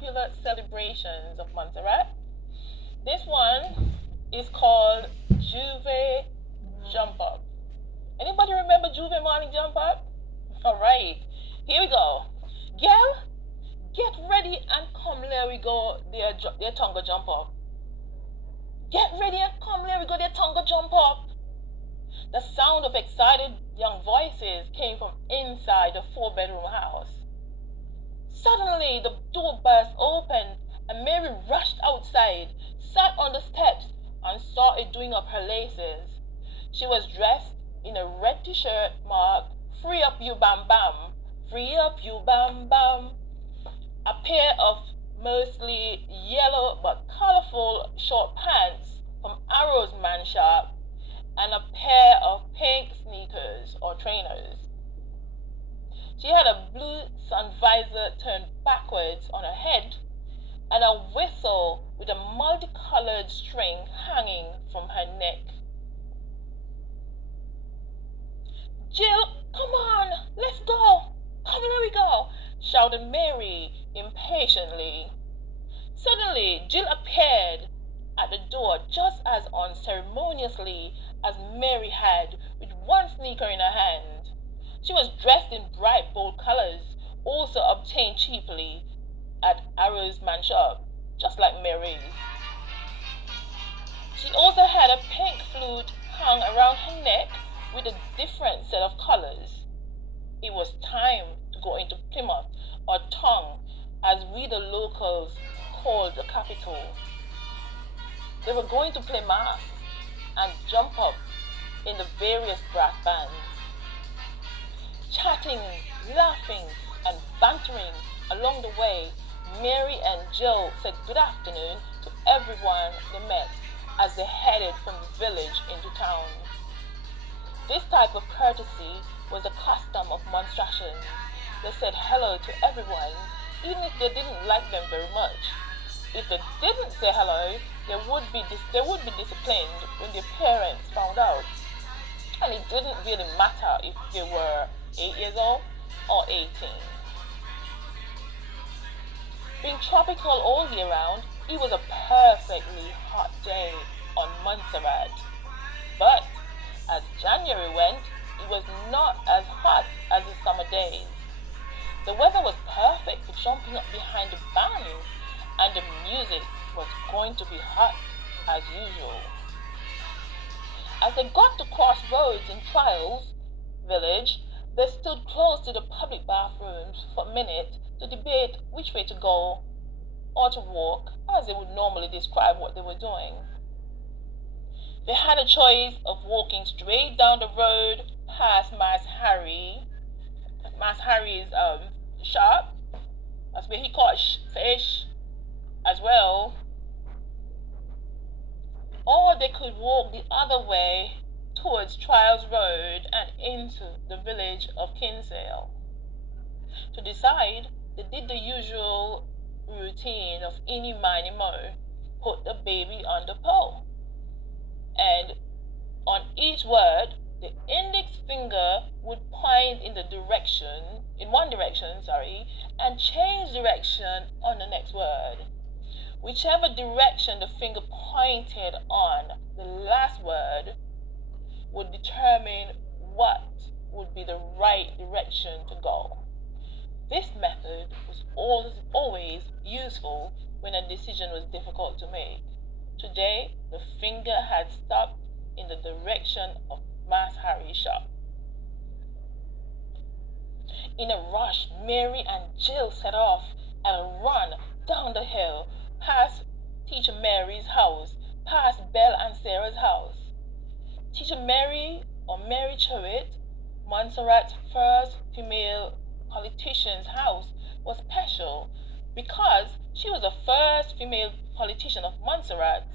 popular celebrations of Montserrat. This one is called Juve Jump Up. Anybody remember Juve Morning Jump Up? Alright, here we go. Girl, get ready and come, there we go, their tongue jump up. Get ready and come, there we go, their tongue jump up. The sound of excited young voices came from inside the four-bedroom house. Suddenly, the door burst open and Mary rushed outside, sat on the steps, and started doing up her laces. She was dressed in a red t-shirt marked "Free up you bam bam, free up you bam bam," a pair of mostly yellow but colorful short pants from Arrow's Man Shop, and a pair of pink sneakers or trainers. She had a blue sun visor turned backwards on her head and a whistle with a multicolored string hanging from her neck. "Jill, come on, let's go. Come, there we go," shouted Mary impatiently. Suddenly, Jill appeared at the door just as unceremoniously as Mary had, with one sneaker in her hand. She was dressed in bright, bold colors, also obtained cheaply at Arrow's Man Shop, just like Mary's. She also had a pink flute hung around her neck with a different set of colors. It was time to go into Plymouth, or Tongue, as we the locals called the capital. They were going to play mass and jump up in the various brass bands. Chatting, laughing, and bantering along the way, Mary and Jill said good afternoon to everyone they met as they headed from the village into town. This type of courtesy was a custom of Monstrattians. They said hello to everyone, even if they didn't like them very much. If they didn't say hello, they would be disciplined when their parents found out. And it didn't really matter if they were 8 years old or 18. Being tropical all year round, it was a perfectly hot day on Montserrat. But as January went, it was not as hot as the summer days. The weather was perfect for jumping up behind the bands, and the music was going to be hot as usual. As they got to Crossroads in Trials village, they stood close to the public bathrooms for a minute to debate which way to go or to walk, as they would normally describe what they were doing. They had a choice of walking straight down the road past Mass Harry's shop. That's where he caught fish as well. Or they could walk the other way towards Trials Road and into the village of Kinsale. To decide, they did the usual routine of eeny, miny, mo, put the baby on the pole. And on each word, the index finger would point in one direction, and change direction on the next word. Whichever direction the finger pointed on the last word would determine what would be the right direction to go. This method was always useful when a decision was difficult to make. Today, the finger had stopped in the direction of Mass Harry's shop. In a rush, Mary and Jill set off at a run down the hill, past Teacher Mary's house, past Belle and Sarah's house. Teacher Mary, or Mary Chowit, Montserrat's first female politician's house, was special because she was the first female politician of Montserrat.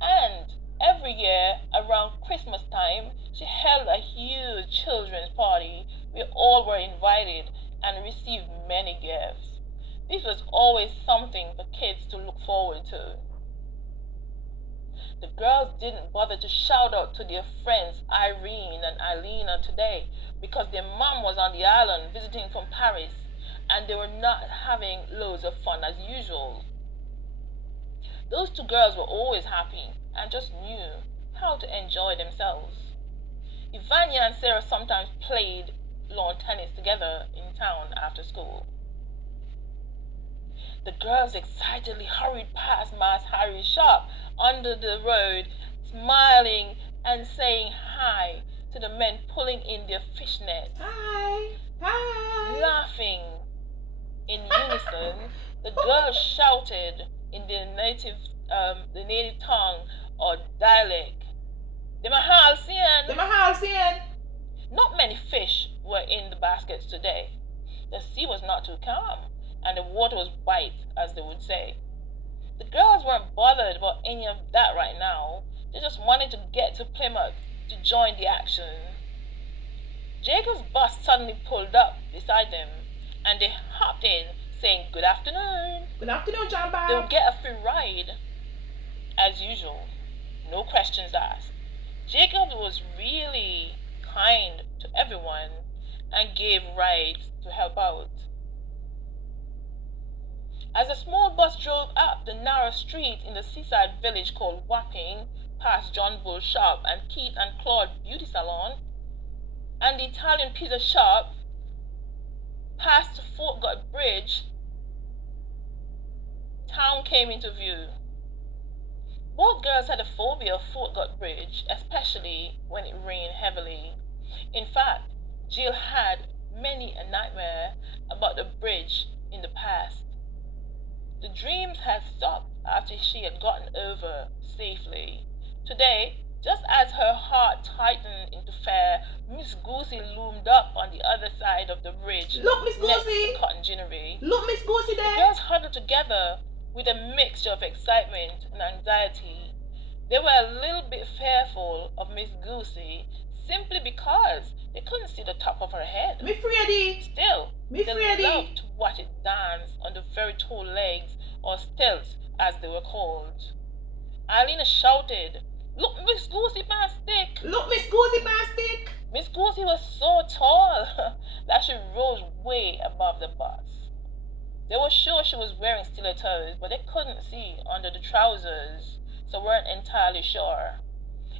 And every year around Christmas time, she held a huge children's party where all were invited and received many gifts. This was always something for kids to look forward to. The girls didn't bother to shout out to their friends Irene and Eileen today because their mom was on the island visiting from Paris, and they were not having loads of fun as usual. Those two girls were always happy and just knew how to enjoy themselves. Ivania and Sarah sometimes played lawn tennis together in town after school. The girls excitedly hurried past Mas Harry's shop under the road, smiling and saying hi to the men pulling in their fishnets. Hi! Hi! Laughing in unison, the girls shouted in their native tongue or dialect, "The Mahalsian!" The Mahalsian! Not many fish were in the baskets today. The sea was not too calm, and the water was white, as they would say. The girls weren't bothered about any of that right now. They just wanted to get to Plymouth to join the action. Jacob's bus suddenly pulled up beside them, and they hopped in, saying, "Good afternoon." Good afternoon, John Bob. They would get a free ride, as usual. No questions asked. Jacob was really kind to everyone and gave rides to help out. As the small bus drove up the narrow street in the seaside village called Wapping, past John Bull's shop and Keith and Claude beauty salon, and the Italian pizza shop, past Fort Gott Bridge, town came into view. Both girls had a phobia of Fort Gott Bridge, especially when it rained heavily. In fact, Jill had many a nightmare about the bridge in the past. The dreams had stopped after she had gotten over safely. Today, just as her heart tightened into fear, Miss Goosey loomed up on the other side of the bridge. Look, Miss next Goosey! to Cotton Ginnery. Look, Miss Goosey there! The girls huddled together with a mixture of excitement and anxiety. They were a little bit fearful of Miss Goosey simply because they couldn't see the top of her head. Me Freddy! Still, Me they Freddy! loved to watch it dance on the very tall legs, or stilts as they were called. Alina shouted, "Look, Miss Goosey by a stick!" Look, Miss Goosey by a stick! Miss Goosey was so tall that she rose way above the bus. They were sure she was wearing stilettos, but they couldn't see under the trousers, so weren't entirely sure.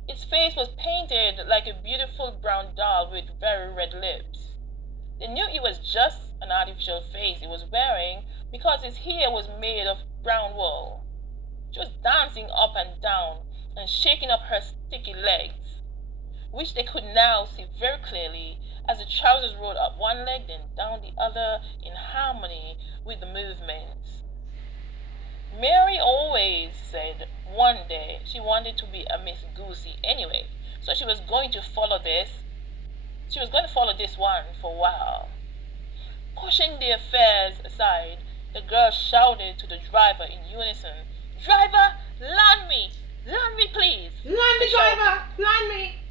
Its face was painted like a beautiful brown doll with very red lips. They knew it was just an artificial face it was wearing because its hair was made of brown wool. She was dancing up and down and shaking up her sticky legs, which they could now see very clearly as the trousers rolled up one leg then down the other in harmony with the movements. Mary always said one day she wanted to be a Miss Goosey anyway, so she was going to follow this one for a while. Pushing their affairs aside, the girls shouted to the driver in unison, "Driver, land me! Land me, please!" Land me, driver! Land me!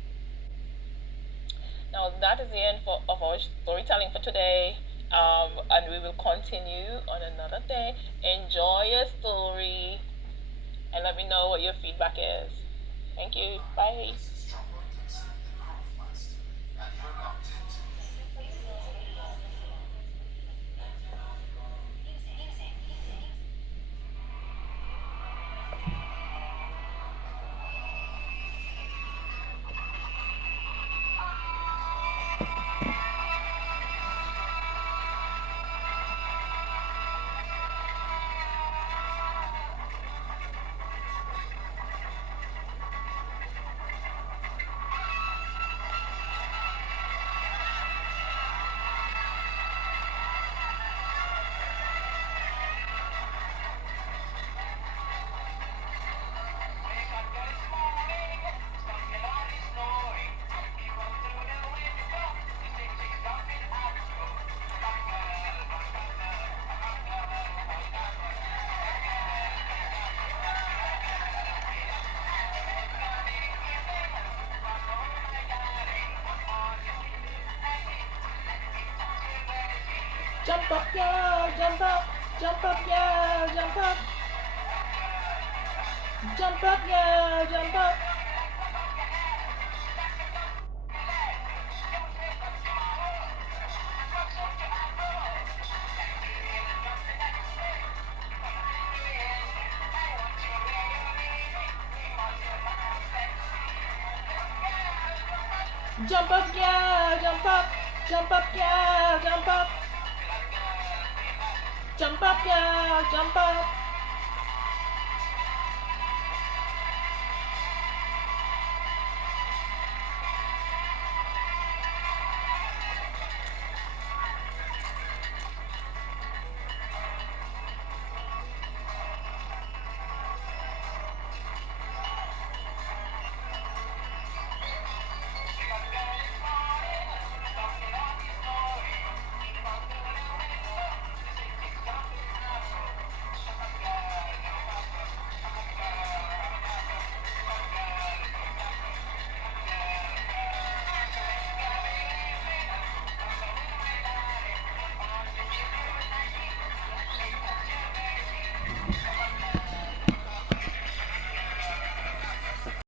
Now that is the end of our storytelling for today. And we will continue on another day. Enjoy your story and let me know what your feedback is. Thank you. Bye. Jump up, girl, jump up, girl, jump up. Jump up, girl, jump up. Jump up, girl, jump up. Jump up, girl, jump up. Jump up, girl, jump up.